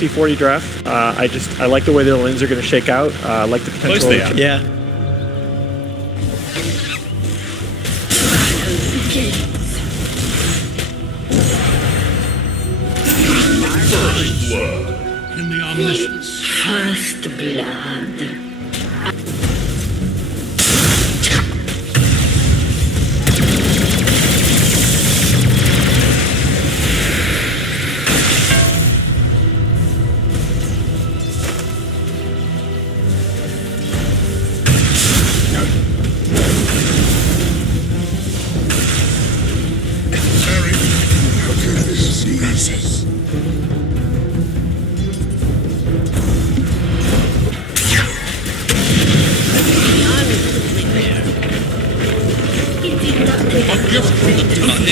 C40 draft. I like the way the lanes are going to shake out. I like the potential. Close they are. Yeah. First blood. In the omniscience. First blood.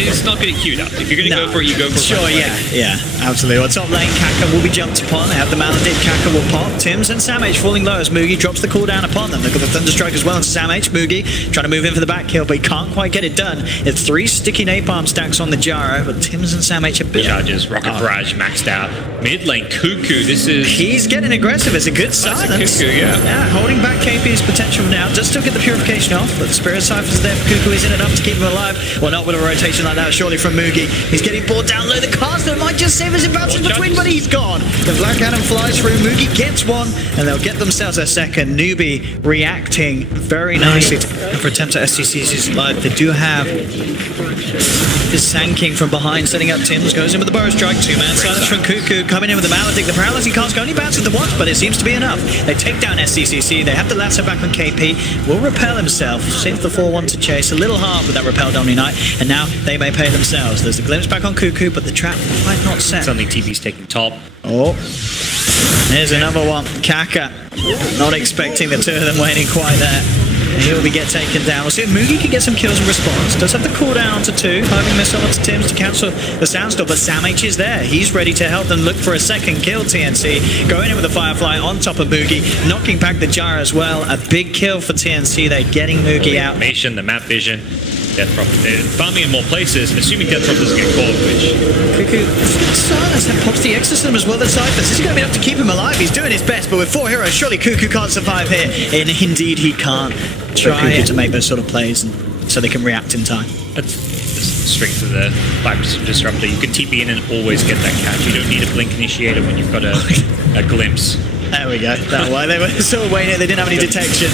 It's not going to queued up. If you're going to go for it, you go for it. Sure, yeah, absolutely. Well, top lane, Kaka will be jumped upon. They have the Maledict, Kaka will pop. Tims and Samh falling low as Mugi drops the cooldown upon them. They've got the Thunderstrike as well, and Samh, Mugi trying to move in for the back kill, but he can't quite get it done. It's 3 sticky napalm stacks on the Gyro, but Tims and Samh are bit... Charges, Rocket Barrage maxed out. Mid lane, Cuckoo, this is... He's getting aggressive. It's a good silence. Cuckoo, yeah. Holding back KP's potential now. Does still get the Purification off, but Spirit Cypher's there. Cuckoo isn't enough to keep him alive. Well, not with a rotation like that, surely from Mugi. He's getting brought down low. The caster might just save as it bounces between, but he's gone. The Black Adam flies through. Mugi gets one, and they'll get themselves a second. NewBee reacting very nicely for attempts at SCCC's life. They do have this Sand King from behind, setting up Tims. Goes in with the Burrow Strike. 2-man silence from Cuckoo. Coming in with the Maledict. The Paralyzing Cask only bounces the once, but it seems to be enough. They take down SCCC. They have the lasso back on KP. Will repel himself. Save the 4-1 to chase. A little hard with that repel Dominite, and now they may pay themselves. There's a glimpse back on Cuckoo, but the trap quite not set. Suddenly TP's taking top. Oh, there's another one. Kaka, not expecting the two of them waiting quite there. And he'll be get taken down. We'll see if Mugi can get some kills in response. Does have the cooldown to 2. Hoping missile onto Tims to cancel the Soundstorm, but Samh is there. He's ready to help them look for a second kill. TNC going in with the Firefly on top of Mugi, knocking back the Gyro as well. A big kill for TNC. They're getting Mugi out. The map vision. Death Drop. They're farming in more places, assuming Death Drop doesn't get caught, which... Cuckoo silence and pops the Exorcism as well as Cyphers. This is going to be enough to keep him alive. He's doing his best, but with 4 heroes, surely Cuckoo can't survive here. And indeed he can't. Try Cuckoo to make those sort of plays and so they can react in time. That's the strength of the Viper Disruptor. You can TP in and always get that catch. You don't need a Blink Initiator when you've got a glimpse. There we go. That way. They were still waiting. They didn't have any detection.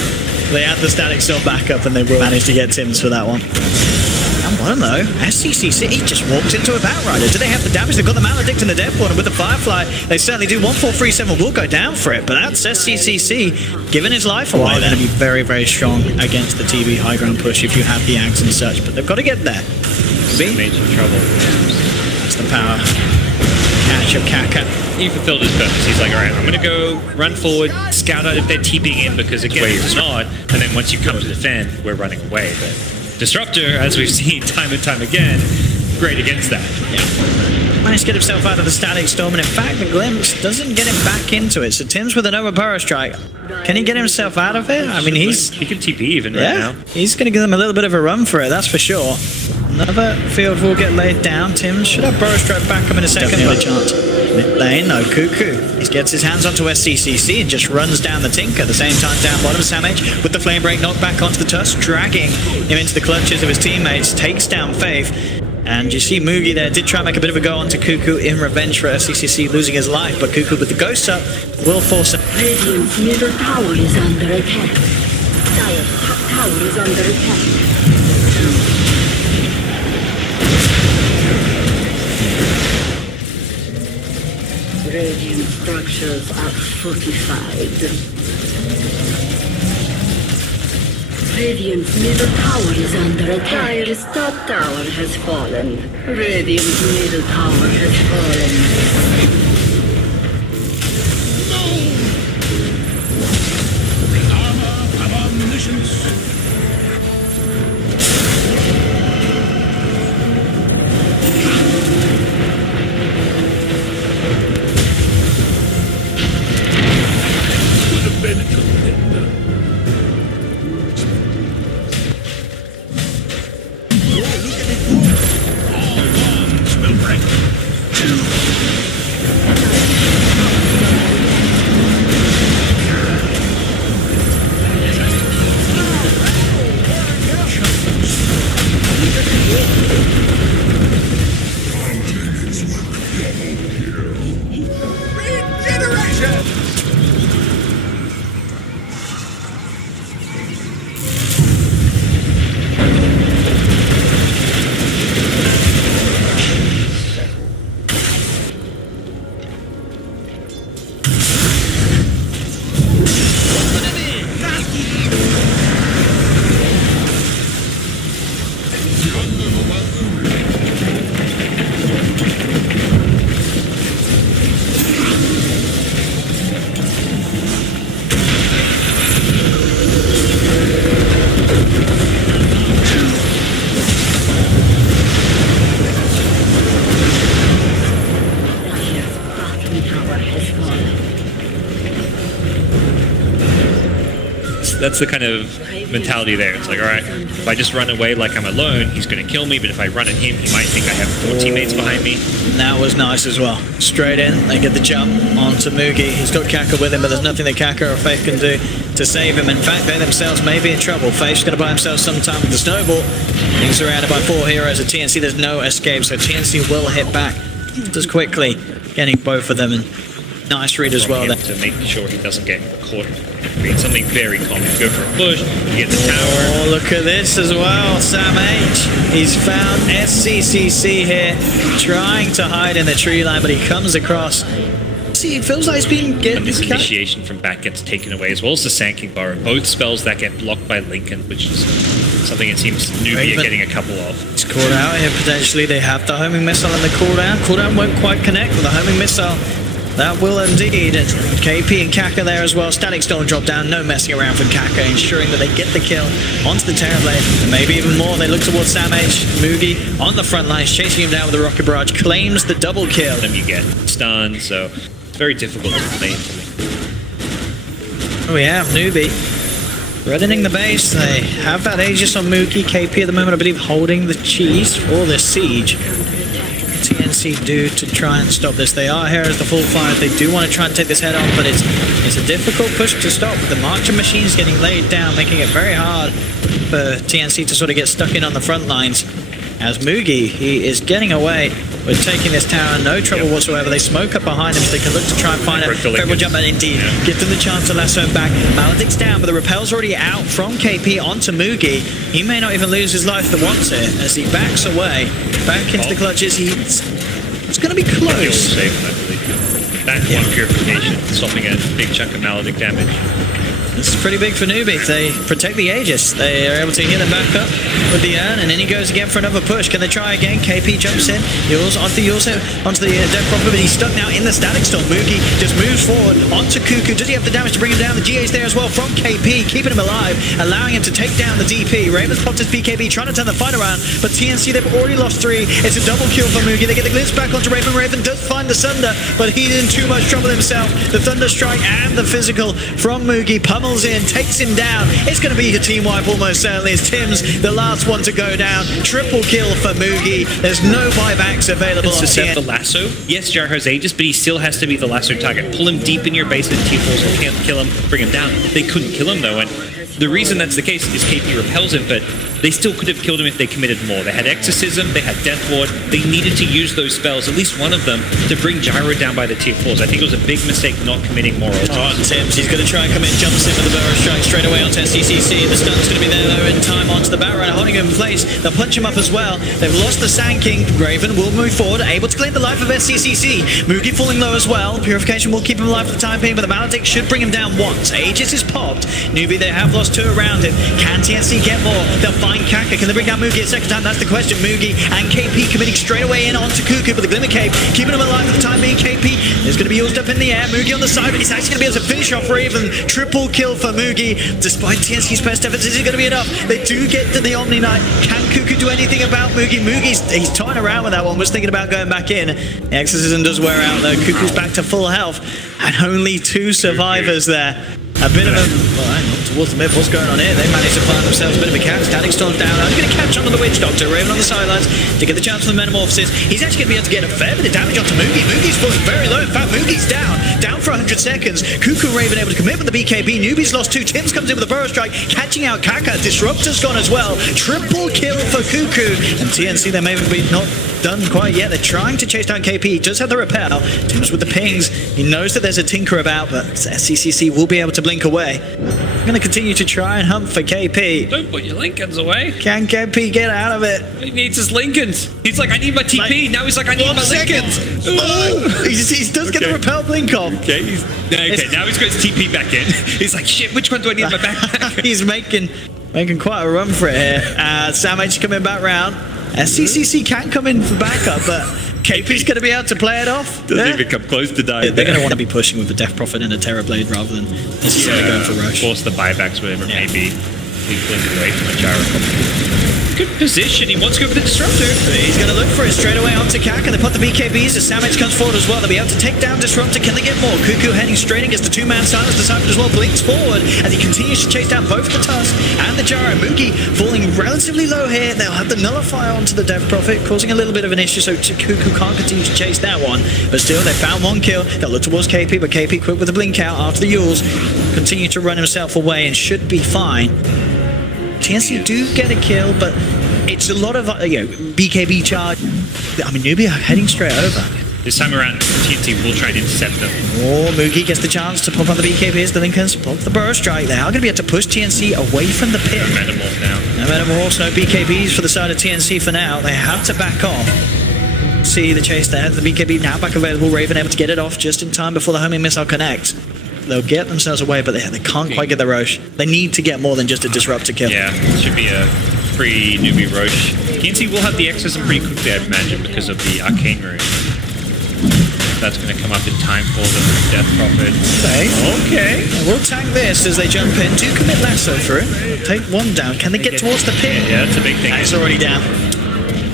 They had the Static Storm backup and they managed to get Tims for that one. And one though, SCCC just walked into a Batrider. Do they have the damage? They've got the Maledict and the Death Ward, and with the Firefly, they certainly do. 1437 will go down for it, but that's SCCC giving his life away. They're going to be very, very strong against the TB high ground push if you have the Axe and such, but they've got to get there. Major trouble. That's the power. Catch of Kaka. He fulfilled his purpose. He's like, alright, I'm going to go run forward, scout out if they're TPing in, because again, it's not, and then once you come to defend, we're running away. But Disruptor, as we've seen time and time again, great against that. Yeah. Managed to get himself out of the Static Storm, and in fact, the Glimpse doesn't get him back into it. So Tims with another Burrow Strike. Can he get himself out of it? I mean, he can TP even right now. He's going to give them a little bit of a run for it, that's for sure. Another field will get laid down. Tims should have Burrow Strike back up in a second. Definitely a chance. Mid lane, no, Cuckoo. He gets his hands onto SCCC and just runs down the Tinker. At the same time, down bottom, Samh with the Flame Break knocked back onto the Tusk, dragging him into the clutches of his teammates, takes down Faith. And you see Mugi there did try and make a bit of a go onto Cuckoo in revenge for SCCC losing his life, but Cuckoo with the Ghost up will force him. Radiant's middle tower is under attack. Dire's top tower is under attack. Radiant structures are fortified. Radiant's middle tower is under attack. Dire's top tower has fallen. Radiant's middle tower has fallen. Armor of omniscience. That's the kind of mentality there. It's like, all right, if I just run away like I'm alone, he's going to kill me, but if I run at him, he might think I have 4 teammates behind me. That was nice as well. Straight in, they get the jump onto Moogie. He's got Kaka with him, but there's nothing that Kaka or Faith can do to save him. In fact, they themselves may be in trouble. Faith's going to buy himself some time with the snowball. He's surrounded by 4 heroes at TNC. There's no escape, so TNC will hit back just quickly, getting both of them. And nice read as well there. To make sure he doesn't get caught. It's something very common. Go for a push, you get the tower. Oh, look at this as well. Sam H. He's found SCCC here, trying to hide in the tree line, but he comes across. See, it feels like he's been getting this initiation from back gets taken away, as well as the Sanking Bar. Both spells that get blocked by Lincoln, which is something it seems NewBee are getting a couple of. It's caught out here potentially. They have the homing missile and the cooldown. Cooldown won't quite connect with the homing missile. That will indeed. KP and Kaka there as well. Static Storm drop down. No messing around from Kaka, ensuring that they get the kill onto the Terrorblade. And maybe even more. They look towards Sam H. Moogie on the front lines, chasing him down with the Rocket Barrage. Claims the double kill. Then you get stunned, so it's very difficult to play. Oh, we have NewBee reddening the base. They have that Aegis on Moogie. KP at the moment, I believe, holding the cheese for this siege. TNC do to try and stop this. They are here as the full 5. They do want to try and take this head on, but it's a difficult push to stop with the marching machines getting laid down, making it very hard for TNC to sort of get stuck in on the front lines. As Moogie, he is getting away with taking this tower, no trouble whatsoever. They smoke up behind him so they can look to try and find a favorable jump, and indeed give them the chance to lasso him back. Maledict's down, but the repel's already out from KP onto Moogie. He may not even lose his life that wants it as he backs away, back into the clutches. It's going to be close. Safe, I believe. That one purification, stopping a big chunk of Maledic damage. This is pretty big for NewBee. They protect the Aegis. They are able to heal him back up with the urn, and then he goes again for another push. Can they try again? KP jumps in, Yules onto the Death Prophet, but he's stuck now in the Static Storm. Moogie just moves forward onto Cuckoo. Does he have the damage to bring him down? The GA's there as well from KP, keeping him alive, allowing him to take down the DP. Raven's popped his BKB, trying to turn the fight around, but TNC, they've already lost 3. It's a double kill for Moogie. They get the glitch back onto Raven. Raven does find the Sunder, but he's in too much trouble himself. The Thunder Strike and the physical from Moogie pummels in, takes him down. It's going to be a team wipe almost certainly, as Tim's the last one to go down. Triple kill for Moogie. There's no buybacks available. To set the lasso. Yes, Jar has Aegis, but he still has to be the lasso target. Pull him deep in your base with T-Falls and can't kill him, bring him down. They couldn't kill him though, and the reason that's the case is KP repels him, but they still could have killed him if they committed more. They had Exorcism, they had Death Ward, they needed to use those spells, at least one of them, to bring Gyro down by the tier 4s. I think it was a big mistake not committing more ults. Oh, Tims, he's going to try and come in, jumps in with the Burrow Strike straight away onto SCCC. The stun's going to be there though in time onto the Batrider, holding him in place. They'll punch him up as well. They've lost the Sand King. Raven will move forward, able to claim the life of SCCC. Moogie falling low as well. Purification will keep him alive for the time being, but the Maledict should bring him down once. Aegis is popped. NewBee, they have lost 2 around him. Can TNC get more? They'll find Kaka. Can they bring down Moogie a second time? That's the question. Moogie and KP committing straight away in onto Cuckoo, but the Glimmer Cape keeping him alive for the time being. KP is going to be used up in the air. Moogie on the side, but he's actually going to be able to finish off Raven. Triple kill for Moogie. Despite TNC's best efforts, is it going to be enough? They do get to the Omni Knight. Can Cuckoo do anything about Moogie? He's toying around with that one. Was thinking about going back in. The Exorcism does wear out though. Cuckoo's back to full health, and only 2 survivors there. A bit of a... Well, hang on, towards the mid, what's going on here? They managed to find themselves a bit of a catch. Static Storm's down. I'm going to catch onto the Witch Doctor. Raven on the sidelines to get the chance for the Metamorphosis. He's actually going to be able to get a fair bit of damage onto Moogie. Moogie's falling very low. In fact, Moogie's down for 100 seconds. Cuckoo and Raven able to commit with the BKB. NewBee's lost 2. Tims comes in with a Burrow Strike, catching out Kaka. Disruptor's gone as well. Triple kill for Cuckoo. And TNC, they may be not done quite yet. They're trying to chase down KP. He does have the repel. Tims with the pings. He knows that there's a Tinker about, but SCCC will be able to blink away. I'm going to continue to try and hunt for KP. Don't put your Lincolns away. Can KP get out of it? He needs his Lincolns. He's like, I need my TP. Now he's like, I need my Lincolns. He does get the repel blink off. Okay, now he's got his TP back in. He's like, shit, which one do I need in my backpack? He's making quite a run for it here. Sam H coming back round. SCCC can come in for backup, but KP's going to be able to play it off. Doesn't even come close to dying. They're going to want to be pushing with the Death Prophet and a Terror Blade rather than necessarily going for Rush. Force the buybacks, whatever it may be. He's blinking away from a gyro. Good position. He wants to go for the Disruptor. He's going to look for it straight away onto Kak, and they put the BKBs as Samage comes forward as well. They'll be able to take down Disruptor. Can they get more? Cuckoo heading straight against the two-man silence. Disciple as well blinks forward as he continues to chase down both the Tusk and the Gyro. Moogie falling relatively low here. They'll have the Nullifier onto the Death Prophet, causing a little bit of an issue, so Cuckoo can't continue to chase that one. But still, they found one kill. They'll look towards KP, but KP quick with the blink out after the Yules. Continue to run himself away and should be fine. TNC do get a kill, but it's a lot of BKB charge. I mean, NewBee are heading straight over. This time around, TNC will try and intercept them. Oh, Moogie gets the chance to pop on the BKBs. The Lincolns block the burst strike. They are going to be able to push TNC away from the pit. No Metamorph now. No Metamorphs, no BKBs for the side of TNC for now. They have to back off. See the chase there. The BKB now back available. Raven able to get it off just in time before the homing missile connects. They'll get themselves away, but they can't quite get the Roche. They need to get more than just a Disruptor kill. Yeah, it should be a free NewBee Roche. TNC will have the access pretty quickly, I'd imagine, because of the Arcane Rune. That's going to come up in time for the Death Prophet. Okay. We'll tank this as they jump in. Do commit lasso for it. Take one down. Can they get towards the pit? Yeah, that's a big thing. It's already down.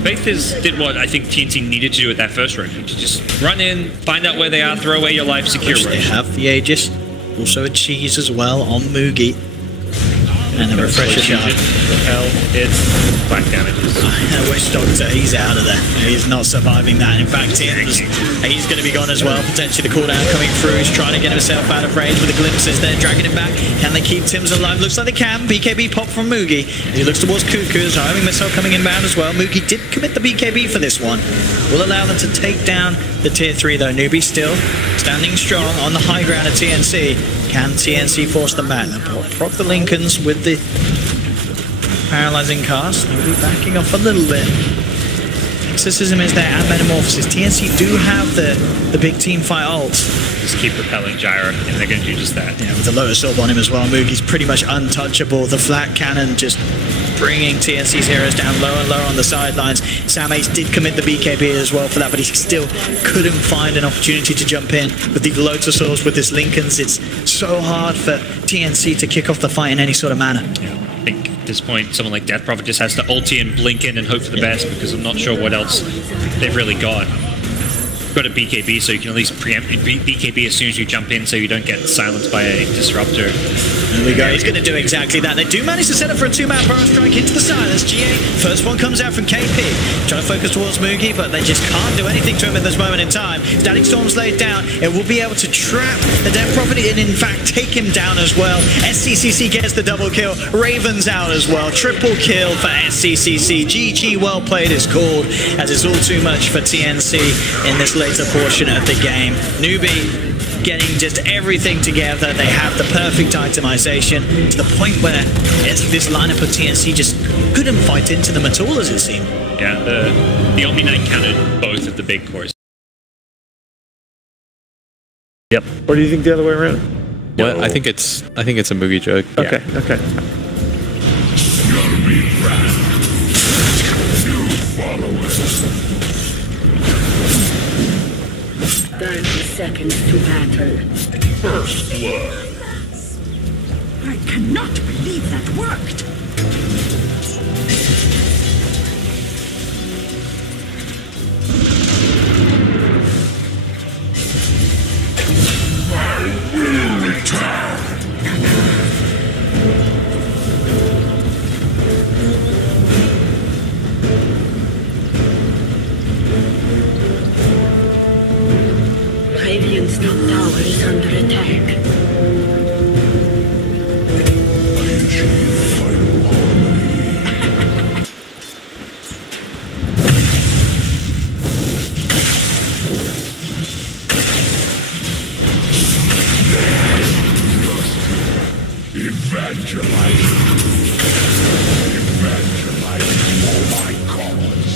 Faith did what I think TNC needed to do at that first round, which is just run in, find out where they are, throw away your life, secure Roche. They have the Aegis, also a cheese as well on Moogie, and a refresher shot. Hell, it's black damages. I wish Doctor, he's out of there. He's not surviving that. In fact, he's going to be gone as well. Potentially the cooldown coming through. He's trying to get himself out of range with the glimpses there, dragging him back. Can they keep Tims alive? Looks like they can. BKB pop from Moogie. He looks towards Cuckoo. There's a homing missile coming inbound as well. Moogie did commit the BKB for this one. Will allow them to take down the tier 3 though. NewBee still standing strong on the high ground of TNC. Can TNC force them back? They'll proc the Lincolns with the paralyzing cast. NewBee backing off a little bit. Exorcism is there and Metamorphosis. TNC do have the big team fight ult. Just keep repelling Gyro, and they're going to do just that. Yeah, with the Lotus Orb on him as well. Moogie's pretty much untouchable. The flat cannon just bringing TNC's heroes down lower and lower on the sidelines. Sam Ace did commit the BKB as well for that, but he still couldn't find an opportunity to jump in. With the Lotus Orbs, with this Lincolns, it's so hard for TNC to kick off the fight in any sort of manner. Yeah, I think at this point, someone like Death Prophet just has to ulti and blink in and hope for the best, because I'm not sure what else they've really got. Got a BKB, so you can at least preempt BKB as soon as you jump in, so you don't get silenced by a Disruptor. There we go. He's going to do exactly that. They do manage to set up for a two-man burst strike into the silence. GA, first one comes out from KP. Trying to focus towards Moogie, but they just can't do anything to him at this moment in time. Static Storm's laid down. It will be able to trap the Death Prophet and, in fact, take him down as well. SCCC gets the double kill. Raven's out as well. Triple kill for SCCC. GG, well played is called, as it's all too much for TNC in this later portion of the game. NewBee getting just everything together. They have the perfect itemization to the point where this lineup of TNC just couldn't fight into them at all, as it seemed. Yeah, the Omni Knight countered both of the big cores. Yep. Or do you think the other way around? What? No. I think it's a Moogie joke. Okay, yeah. Okay. You'll be right. You follow us. 30 seconds to battle. First blood. I cannot believe that worked. I will return. Radiant's top tower is under attack. Evangelizing for my cause.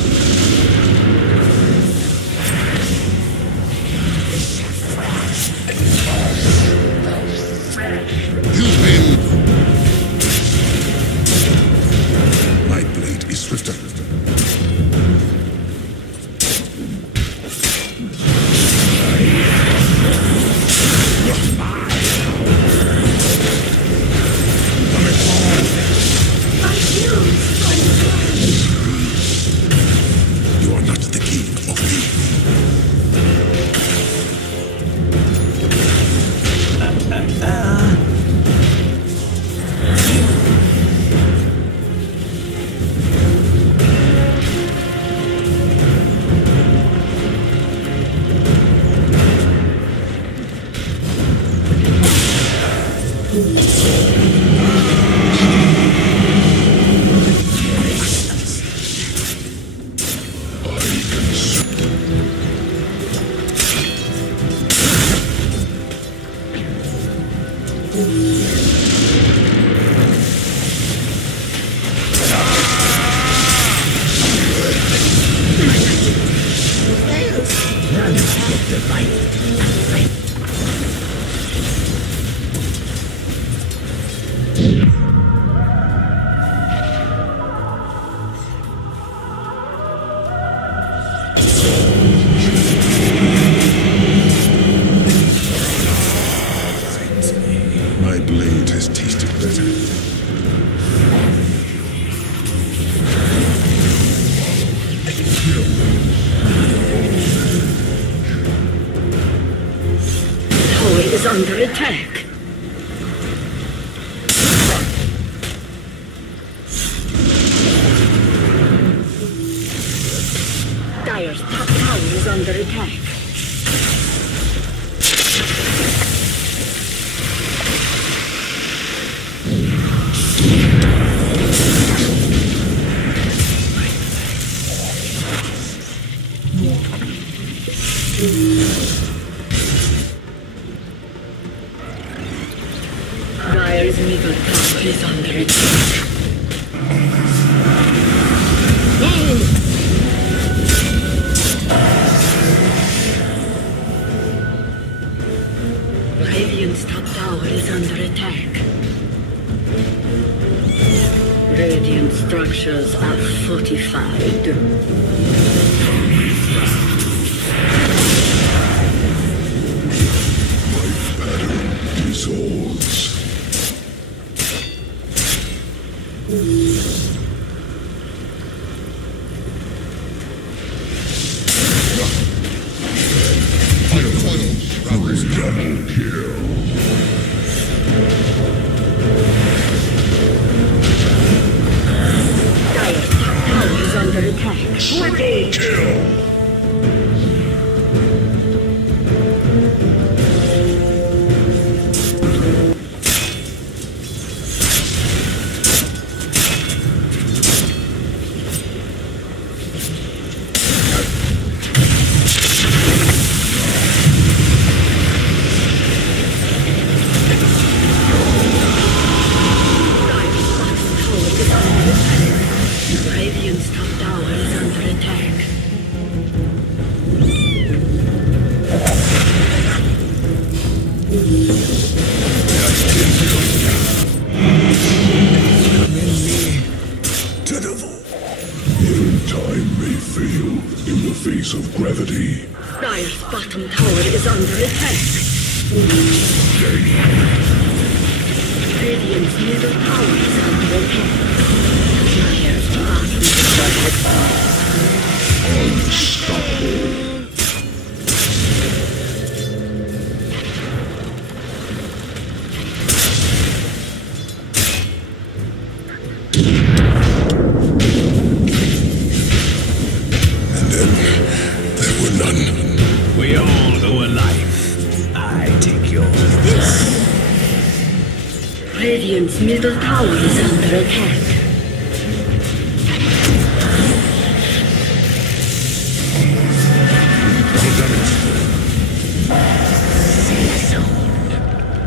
My blade has tasted better. Tower is under attack. Dire's top tower is under attack. Dire's middle tower is under attack. Radiant's top tower is under attack. Radiant structures are fortified. Dissolves. Double kill. Dire's top tower is under attack. Triple kill. Radiant's top tower is under attack. Even time may fail in the face of gravity. Dire's bottom tower is under attack. Radiant's middle tower is under attack. Dire's bottom Unstoppable. And then there were none. We all go alive. I take yours. Radiant's middle tower is under attack.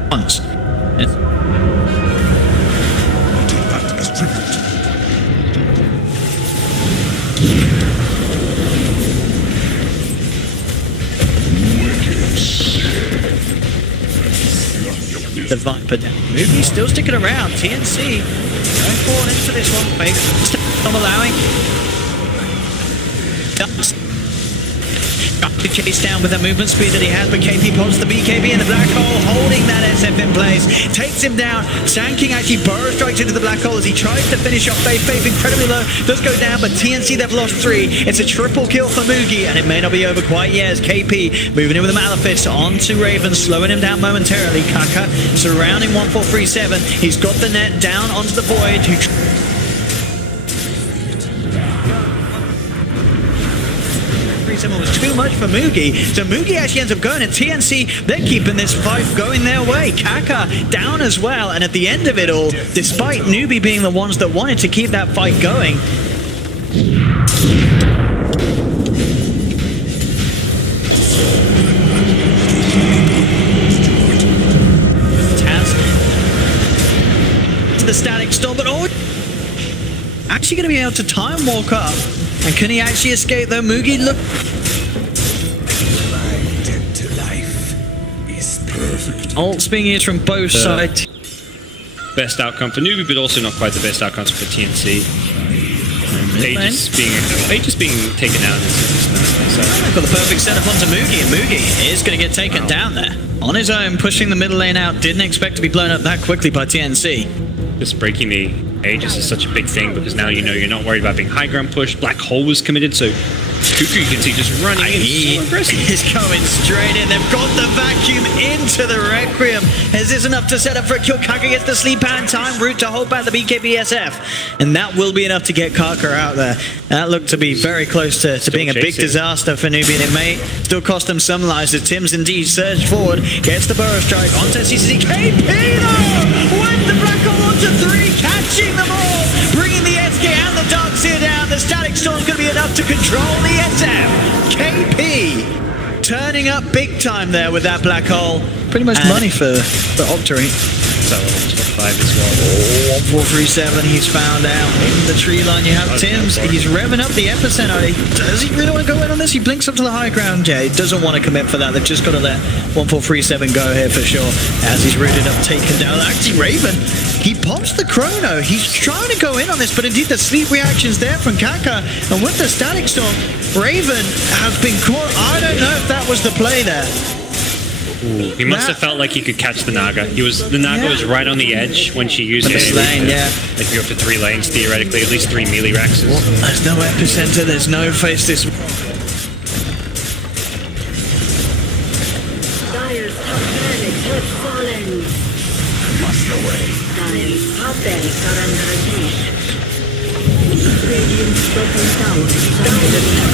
Once. Yes. I'll take that as tribute. The Viper down. NewBee still sticking around. TNC going forward into this one. Wait, still not allowing. To chase down with the movement speed that he has, but KP pulls the BKB in the black hole, holding that SF in place, takes him down. Sanking actually burrow strikes into the black hole as he tries to finish off Faith. Faith incredibly low, does go down, but TNC they've lost 3. It's a triple kill for Mugi, and it may not be over quite yet as KP moving in with a Malefice onto Raven, slowing him down momentarily. Kaka surrounding 1437. He's got the net down onto the Void, who was too much for Mugi, so Mugi actually ends up going, and TNC, they're keeping this fight going their way. Kaka down as well, and at the end of it all, despite NewBee being the ones that wanted to keep that fight going, Taz to the static storm, but actually going to be able to time walk up. And can he actually escape though? Mugi look. Ults being used from both sides. Best outcome for NewBee, but also not quite the best outcomes for TNC. Aegis being taken out is nice. So. Got the perfect setup onto MrWood, and MrWood is going to get taken down there. On his own, pushing the middle lane out, didn't expect to be blown up that quickly by TNC. Just breaking the Aegis is such a big thing because now you know you're not worried about being high ground pushed. Black Hole was committed, so Cuckoo you can see just running in. So aggressive. He's coming straight in. They've got the vacuum into the Requiem. Is this enough to set up for a kill? Kaka gets the sleep hand time route to hold back the BKBSF. And that will be enough to get Kaka out there. That looked to be very close to being a big disaster for NewBee. And it may still cost them some lives as Tim's indeed surged forward. Gets the Burrow Strike onto CCC. KP though! With the Black Hole onto 3, catching them all. Bringing the SK and the Darkseer down. The Static Storm's going to be enough to control the SF. KP turning up big time there with that Black Hole. Pretty much money for Octarine. So 5 as well. 1437, he's found out. In the tree line, you have Tim's. He's revving up the epicenter. Does he really want to go in on this? He blinks up to the high ground. Yeah, he doesn't want to commit for that. They've just got to let 1437 go here for sure. As he's rooted up, taken down. Actually, Raven, he pops the chrono. He's trying to go in on this, but indeed the sleep reaction's there from Kaka. And with the Static Storm, Raven has been caught. I don't know if that was the play there. Ooh, he must have felt like he could catch the Naga. The Naga was right on the edge when she used it. Lane, yeah. If you go for 3 lanes, theoretically, at least 3 melee racks. There's no epicenter, there's no face this. Dire's top barracks have fallen. Dire's top barracks are under attack. Radiant's bottom tower is under attack.